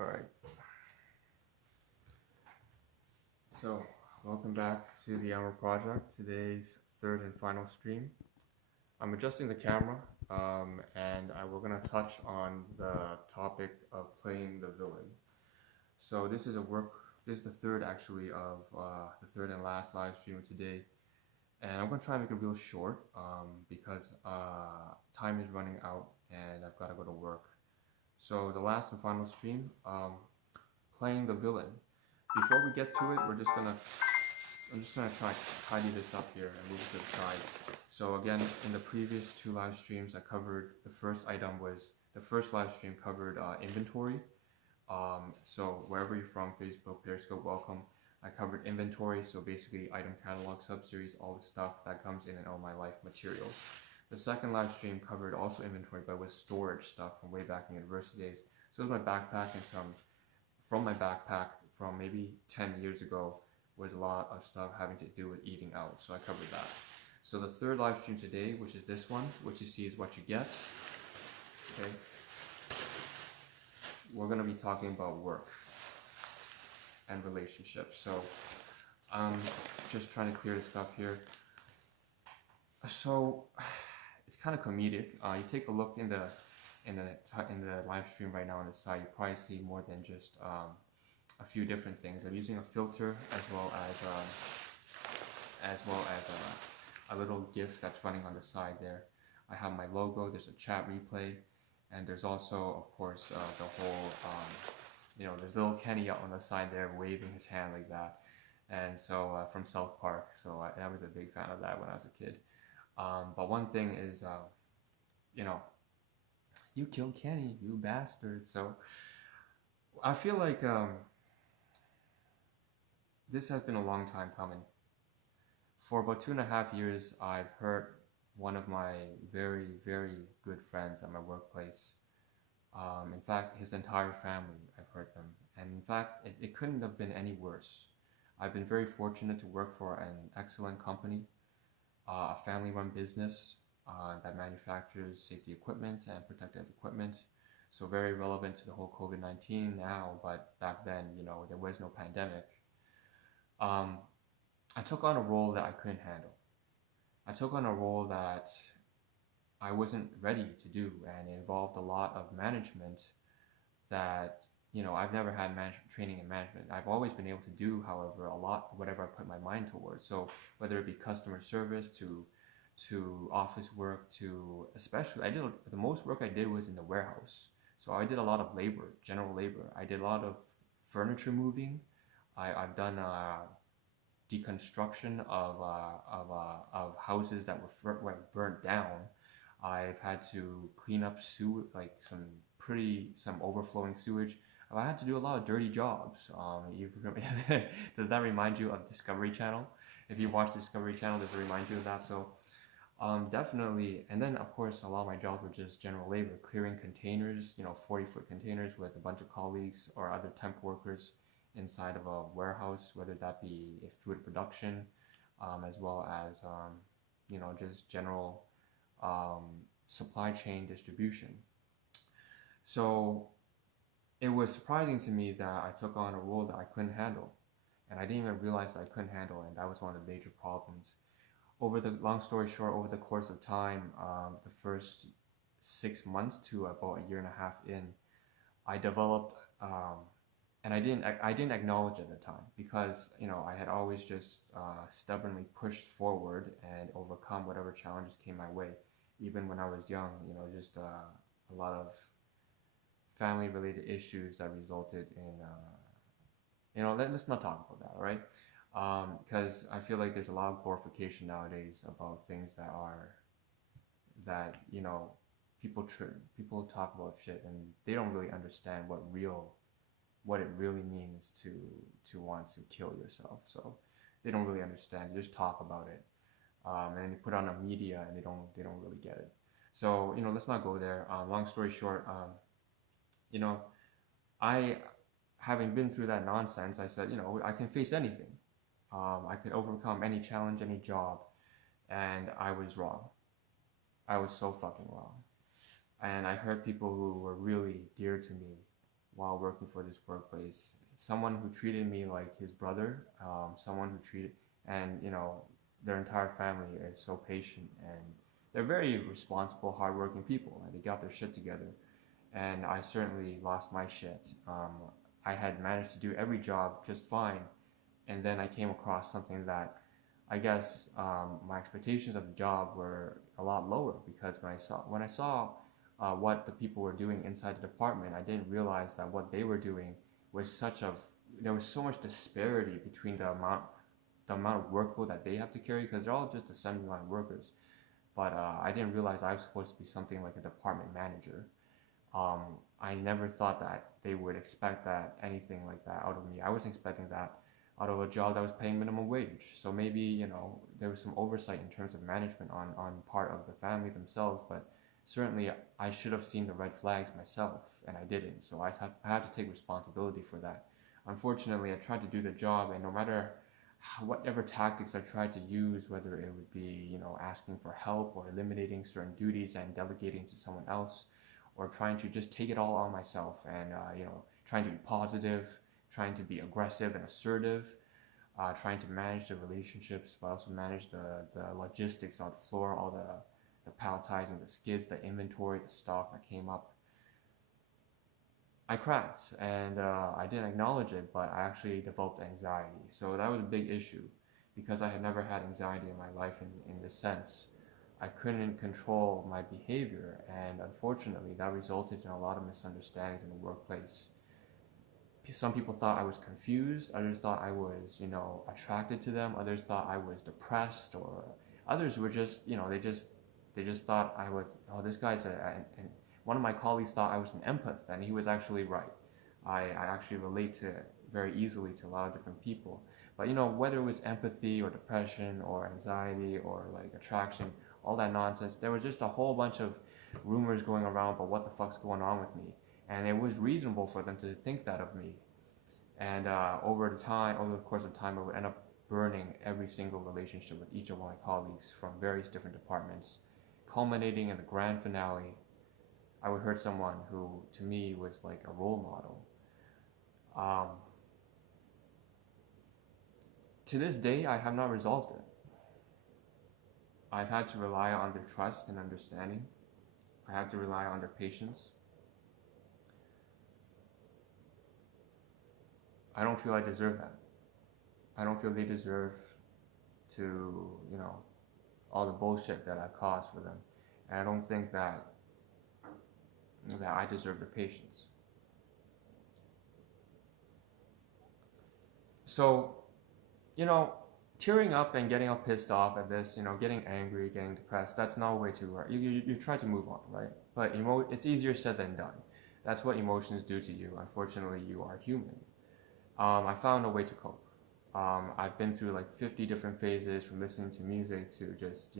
Alright, so welcome back to the Ahn Rho Project, today's third and final stream. I'm adjusting the camera and we're going to touch on the topic of playing the villain. So this is the third actually of the third and last live stream of today. And I'm going to try and make it real short because time is running out and I've got to go to work. So the last and final stream, playing the villain. Before we get to it, I'm just gonna try to tidy this up here and move it to the side. So again, in the previous two live streams, I covered the first live stream covered inventory. So wherever you're from, Facebook, Periscope, welcome. I covered inventory, so basically item catalog, subseries, all the stuff that comes in and out of my life materials. The second live stream covered also inventory, but with storage stuff from way back in university days. So it was my backpack and some from my backpack from maybe 10 years ago was a lot of stuff having to do with eating out. So I covered that. So the third live stream today, which is this one, what you see is what you get. Okay. We're going to be talking about work and relationships. So I'm just trying to clear the stuff here. So it's kind of comedic. You take a look in the live stream right now on the side, you probably see more than just a few different things. I'm using a filter as well as a little GIF that's running on the side there. I have my logo. There's a chat replay, and there's also, of course, the whole there's little Kenny up on the side there waving his hand like that, and so from South Park. So I was a big fan of that when I was a kid. But one thing is, you killed Kenny, you bastard. So I feel like this has been a long time coming. For about 2.5 years, I've hurt one of my very, very good friends at my workplace. In fact, his entire family, I've hurt them. And in fact, it couldn't have been any worse. I've been very fortunate to work for an excellent company, a family-run business that manufactures safety equipment and protective equipment. So very relevant to the whole COVID-19 now, but back then, there was no pandemic. I took on a role that I couldn't handle. I took on a role that I wasn't ready to do, and it involved a lot of management that, I've never had training in management. I've always been able to do, however, a lot of whatever I put my mind towards. So whether it be customer service to office work to especially, the most work I did was in the warehouse. So I did a lot of labor, general labor. I did a lot of furniture moving. I've done deconstruction of houses that were burnt down. I've had to clean up some overflowing sewage. I had to do a lot of dirty jobs. Does that remind you of Discovery Channel? If you watch Discovery Channel, does it remind you of that? So definitely. And then of course a lot of my jobs were just general labor, clearing containers, 40-foot containers with a bunch of colleagues or other temp workers inside of a warehouse, whether that be food production, as well as just general supply chain distribution. So it was surprising to me that I took on a role that I couldn't handle, and I didn't even realize that I couldn't handle, and that was one of the major problems. Long story short, over the course of time, the first 6 months to about 1.5 years in, I developed, and I didn't acknowledge it at the time because I had always just stubbornly pushed forward and overcome whatever challenges came my way. Even when I was young, just a lot of family-related issues that resulted in, let's not talk about that, all right? Because I feel like there's a lot of glorification nowadays about things that people talk about shit and they don't really understand what it really means to want to kill yourself. So they don't really understand. They just talk about it, and they put on a media and they don't really get it. So let's not go there. Long story short, I, having been through that nonsense, I said, I can face anything. I could overcome any challenge, any job, and I was wrong. I was so fucking wrong. And I hurt people who were really dear to me while working for this workplace. Someone who treated me like his brother, someone who treated, and their entire family is so patient, and they're very responsible, hardworking people, and they got their shit together. And I certainly lost my shit. I had managed to do every job just fine, and then I came across something that I guess my expectations of the job were a lot lower, because when I saw what the people were doing inside the department, I didn't realize that what they were doing was there was so much disparity between the amount of workload that they have to carry, because they're all just assembly line workers. But I didn't realize I was supposed to be something like a department manager. I never thought that they would expect anything like that out of me. I was expecting that out of a job that was paying minimum wage. So maybe, there was some oversight in terms of management on part of the family themselves, but certainly I should have seen the red flags myself, and I didn't. So I had to take responsibility for that. Unfortunately, I tried to do the job, and no matter whatever tactics I tried to use, whether it would be, asking for help or eliminating certain duties and delegating to someone else, or trying to just take it all on myself and, trying to be positive, trying to be aggressive and assertive, trying to manage the relationships, but also manage the logistics on the floor, all the palletizing, the skids, the inventory, the stock that came up. I cracked, and I didn't acknowledge it, but I actually developed anxiety. So that was a big issue, because I had never had anxiety in my life in this sense. I couldn't control my behavior, and unfortunately that resulted in a lot of misunderstandings in the workplace. Some people thought I was confused, others thought I was, attracted to them, others thought I was depressed, or others were just, they just thought I was, oh, this guy's and one of my colleagues thought I was an empath, and he was actually right. I actually relate to very easily to a lot of different people. But whether it was empathy or depression or anxiety or like attraction, all that nonsense, there was just a whole bunch of rumors going around about what the fuck's going on with me. And it was reasonable for them to think that of me. And over the course of time, I would end up burning every single relationship with each of my colleagues from various different departments, culminating in the grand finale. I would hurt someone who, to me, was like a role model. To this day, I have not resolved it. I've had to rely on their trust and understanding. I have to rely on their patience. I don't feel I deserve that. I don't feel they deserve to, all the bullshit that I caused for them. And I don't think that I deserve their patience. So, tearing up and getting all pissed off at this, getting angry, getting depressed, that's not a way to work. You try to move on, right? But it's easier said than done. That's what emotions do to you. Unfortunately, you are human. I found a way to cope. I've been through like 50 different phases, from listening to music to just,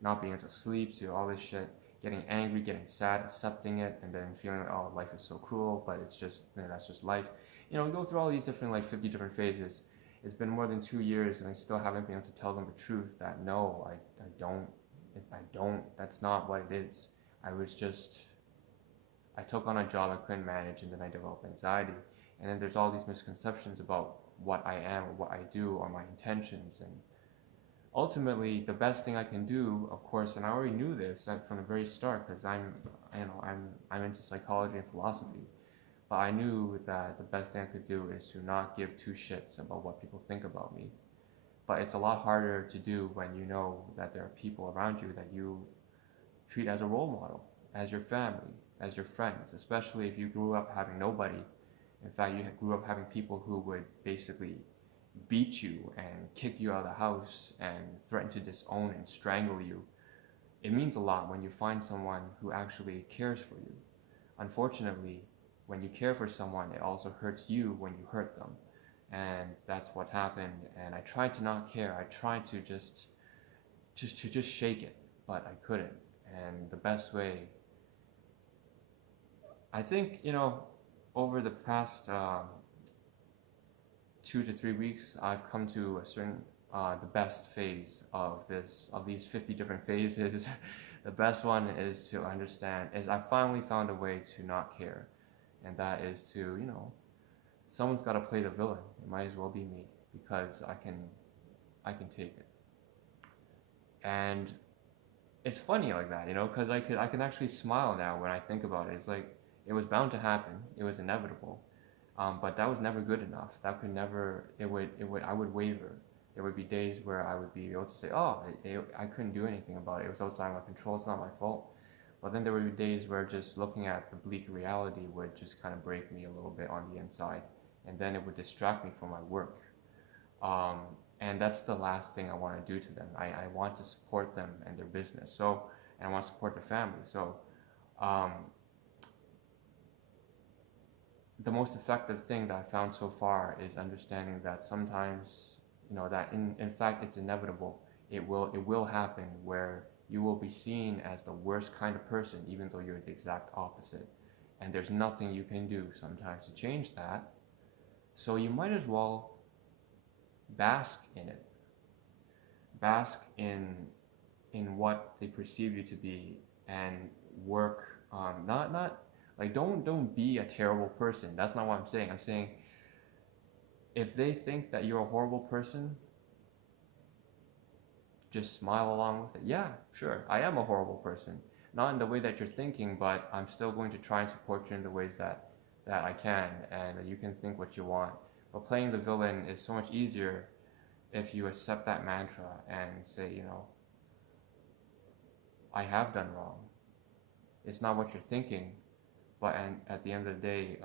not being able to sleep, to all this shit, getting angry, getting sad, accepting it, and then feeling like, oh, life is so cruel, but it's just, that's just life. You go through all these different, like 50 different phases. It's been more than 2 years, and I still haven't been able to tell them the truth that no, I don't, that's not what it is. I took on a job I couldn't manage, and then I developed anxiety. And then there's all these misconceptions about what I am or what I do or my intentions. And ultimately, the best thing I can do, of course, and I already knew this from the very start, because I'm into psychology and philosophy. But I knew that the best thing I could do is to not give two shits about what people think about me. But it's a lot harder to do when you know that there are people around you that you treat as a role model, as your family, as your friends, especially if you grew up having nobody. In fact, you grew up having people who would basically beat you and kick you out of the house and threaten to disown and strangle you. It means a lot when you find someone who actually cares for you. Unfortunately, when you care for someone, it also hurts you when you hurt them. And that's what happened. And I tried to not care. I tried to just shake it, but I couldn't. And the best way, I think, over the past 2 to 3 weeks, I've come to a certain the best phase of these 50 different phases. The best one is to understand, is I finally found a way to not care. and that is to, you know, someone's got to play the villain. It might as well be me, because I can take it. And it's funny like that, you know, because I can actually smile now when I think about it. It's like, it was bound to happen. It was inevitable. But that was never good enough. That could never, I would waver. There would be days where I would be able to say, oh, I couldn't do anything about it. It was outside my control. It's not my fault. But then there would be days where just looking at the bleak reality would just kind of break me a little bit on the inside. And then it would distract me from my work. And that's the last thing I want to do to them. I want to support them and their business. So, and I want to support their family. So, the most effective thing that I found so far is understanding that sometimes, you know, that in fact it's inevitable. It will happen where you will be seen as the worst kind of person, even though you're the exact opposite. And there's nothing you can do sometimes to change that. So you might as well bask in it. Bask in what they perceive you to be, and work not like, don't be a terrible person. That's not what I'm saying. I'm saying, if they think that you're a horrible person, just smile along with it. Yeah, sure, I am a horrible person. Not in the way that you're thinking, but I'm still going to try and support you in the ways that I can, and you can think what you want. But playing the villain is so much easier if you accept that mantra and say, you know, I have done wrong. It's not what you're thinking. But at the end of the day,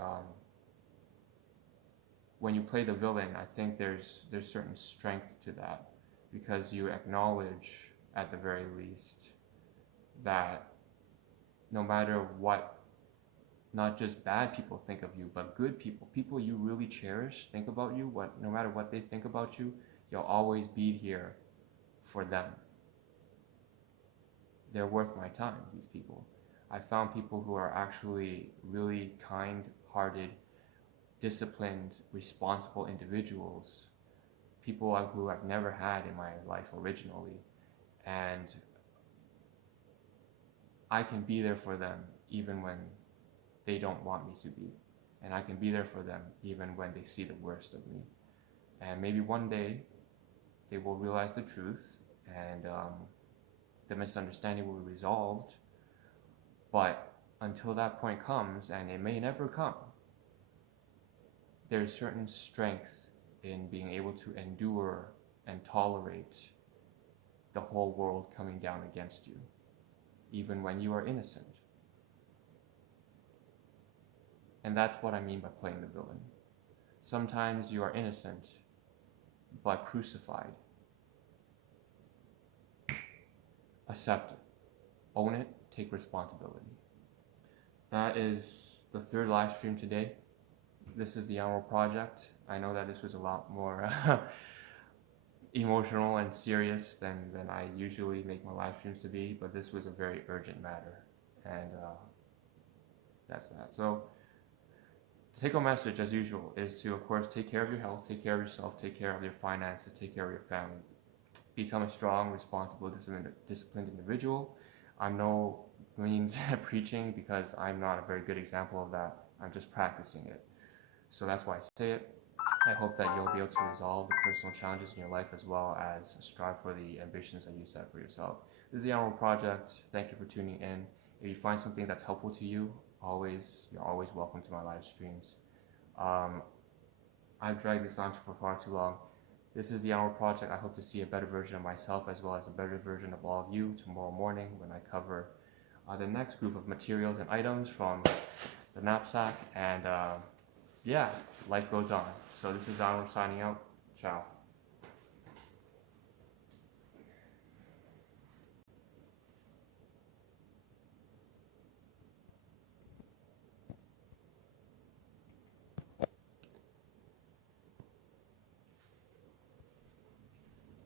when you play the villain, I think there's certain strength to that, because you acknowledge, at the very least, that no matter what, not just bad people think of you, but good people you really cherish, think about you, no matter what they think about you, you'll always be here for them. They're worth my time, these people. I found people who are actually really kind-hearted, disciplined, responsible individuals, people who I've never had in my life originally, and I can be there for them even when they don't want me to be, and I can be there for them even when they see the worst of me. And maybe one day they will realize the truth, and the misunderstanding will be resolved. But until that point comes, and it may never come, there's certain strength in being able to endure and tolerate the whole world coming down against you, even when you are innocent. And that's what I mean by playing the villain. Sometimes you are innocent, but crucified. Accept it. Own it. Take responsibility. That is the third live stream today. This is the Ahn Rho Project. I know that this was a lot more emotional and serious than I usually make my live streams to be, but this was a very urgent matter, and that's that. So the take-home message, as usual, is to, of course, take care of your health, take care of yourself, take care of your finances, take care of your family. Become a strong, responsible, disciplined individual. I'm no means preaching, because I'm not a very good example of that. I'm just practicing it. So that's why I say it. I hope that you'll be able to resolve the personal challenges in your life, as well as strive for the ambitions that you set for yourself. This is the Ahn Rho Project. Thank you for tuning in. If you find something that's helpful to you, you're always welcome to my live streams. I've dragged this on for far too long. This is the Ahn Rho Project. I hope to see a better version of myself, as well as a better version of all of you, tomorrow morning when I cover the next group of materials and items from the knapsack. And yeah, life goes on. So this is Ahn Rho signing out. Ciao.